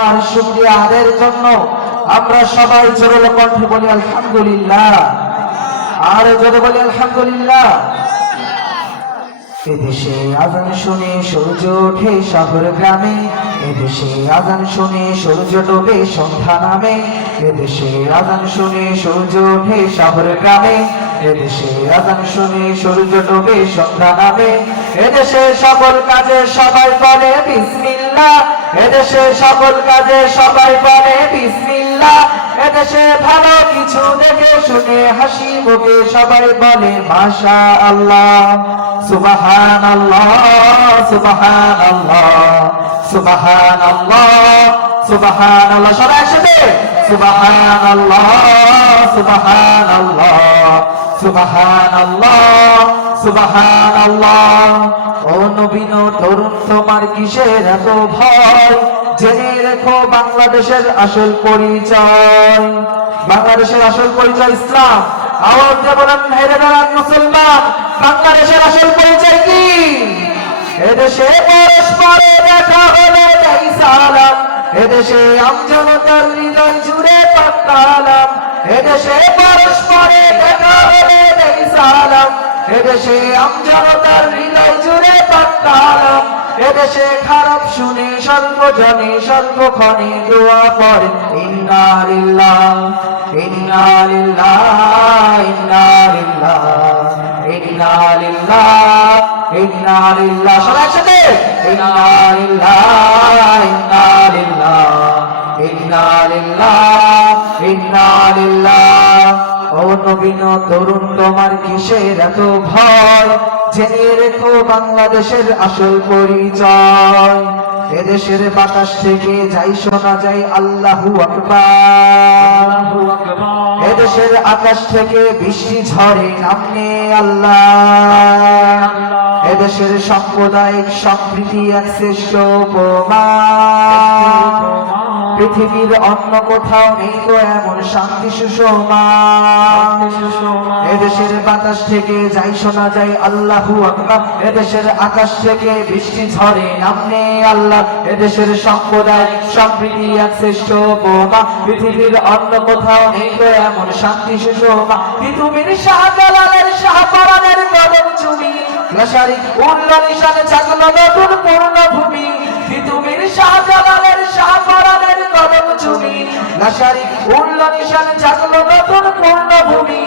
আর শুকরিয়া আদায়ের জন্য আমরা সবাই জোরালো কণ্ঠে বলি আলহামদুলিল্লাহ। আর জোরে বলি আলহামদুলিল্লাহ। এদেশে আজান শুনে সূর্য ওঠে শহর গ্রামে, এদেশে আজান শুনে সূর্য ডোবে সন্ধ্যা নামে, এদেশে আজান শুনে সূর্য ওঠে শহর গ্রামে, এদেশে আজান শুনে সূর্য ডোবে সন্ধ্যা নামে। এদেশে সকল কাজে সবাই বলে বিসমিল্লাহ, এদেশে সকল কাজে সবাই বলে বিসমিল্লাহ। এদেশে ভালো কিছু দেখে শুনে হাসি মুখে সবাই বলে মাশাআল্লাহ, সুবহানাল্লাহ, সুবহানাল্লাহ, সুবহানাল্লাহ, সুবহানাল্লাহ। সবাই একসাথে সুবহানাল্লাহ, সুবহানাল্লাহ, সুবহানাল্লাহ, সুবহানাল্লাহ। ও নবীন তরুণ তোমার কিসের এত ভয়, জেনে রেখো বাংলাদেশের আসল পরিচয়। বাংলাদেশের আসল পরিচয় ইসলাম। আওয়াজ দিয়ে বলেন হেরে দাঁড়ান মুসলমান, বাংলাদেশের আসল পরিচয় কি? এদেশে পরস্পরে দেখা হলে দেই সালাম, এদেশে আমজনতার হৃদয় জুড়ে পাকালাম। এদেশে পরস্পরে দেখা হলে দেই সালাম, এদেশে আমজনতার হৃদয় জুড়ে পাকালাম। এদেশে খারাপ শুনে সর্বজনে সর্বক্ষণে দোয়া পড়ে ইন্না লিল্লাহ, ইন্না লিল্লাহ, ইন্না লিল্লাহ, ইন্না লিল্লাহ, ইন্না লিল্লাহ। সবাই একসাথে ইন্না লিল্লাহ, ইন্না লিল্লাহ, ইন্না লিল্লাহ, ইন্না লিল্লাহ। ও নবীন তরুণ তোমার কিসের এত ভয়, জেনে রেখো বাংলাদেশের আসল পরিচয়। এদেশের বাতাস থেকে যাই শোনা যায় আল্লাহু আকবার, এদেশের আকাশ থেকে বৃষ্টি ঝরে নামে আল্লাহ। এদেশের সাম্প্রদায়িক সম্প্রীতি এক শ্রেষ্ঠ উপমা, পৃথিবীর অন্য কোথাও নেই তো এমন শান্তি সুষমা। এদেশের বাতাস থেকে যাই শোনা যায় আল্লাহু আকবার, এদেশের আকাশ থেকে বৃষ্টি ঝরে নামে আল্লাহ। এদেশের সম্প্রদায় সম্প্রীতি এক শ্রেষ্ঠ উপমা, পৃথিবীর অন্য কোথাও নেই তো এমন শান্তি সুষমা। পৃথিবীর শাহজালালের শাহপরানের কদম চুমি, লাশারি উল্ল নিশানে জাগলো নতুন পূর্ণভূমি। পৃথিবীর শাহজালালের শাহপরানের কদম চুমি, লাশারি উল্ল নিশানে জাগলো নতুন পূর্ণভূমি।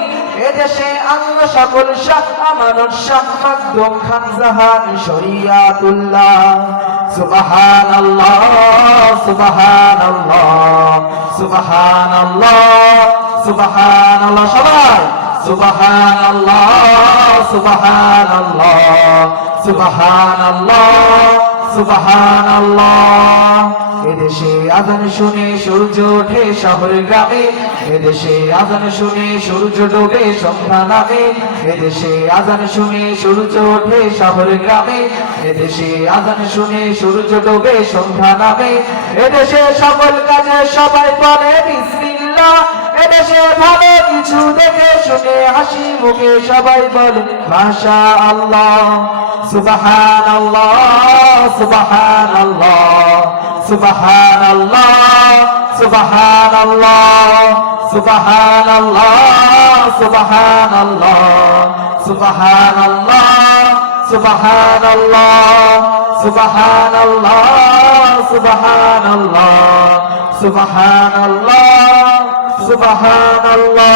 এদেশে আল্ল সকল শাহ আমানত শাহ মাকদুম খান জাহান শরিয়াতুল্লাহ। সুবহানাল্লাহ, সুবহানাল্লাহ, সুবহানাল্লাহ, সুবহানাল্লাহ। সবাই সুবহানাল্লাহ, সুবহানাল্লাহ, সুবহানাল্লাহ, সুবহানাল্লাহ। এদেশে আজান শুনে সূর্য ওঠে শহর গ্রামে, এদেশে আজান শুনে সূর্য ডোবে সন্ধ্যা নামে, এদেশে আজান শুনে সূর্য ওঠে শহর গ্রামে, এদেশে আজান শুনে সূর্য ডোবে সন্ধ্যা নামে। এদেশে সকল কাজে সবাই বলে বিসমিল্লাহ, এদেশে ভালো কিছু দেখে শুনে হাসি মুখে সবাই বলে মাশাআল্লাহ, সুবহানাল্লাহ, সুবহানাল্লাহ, সুবহানাল্লাহ, সুবহানাল্লাহ, সুবহানাল্লাহ, সুবহানাল্লাহ, সুবহানাল্লাহ, সুবহানাল্লাহ, সুবহানাল্লাহ, সুবহানাল্লাহ, সুবহানাল্লাহ, সুবহানাল্লাহ।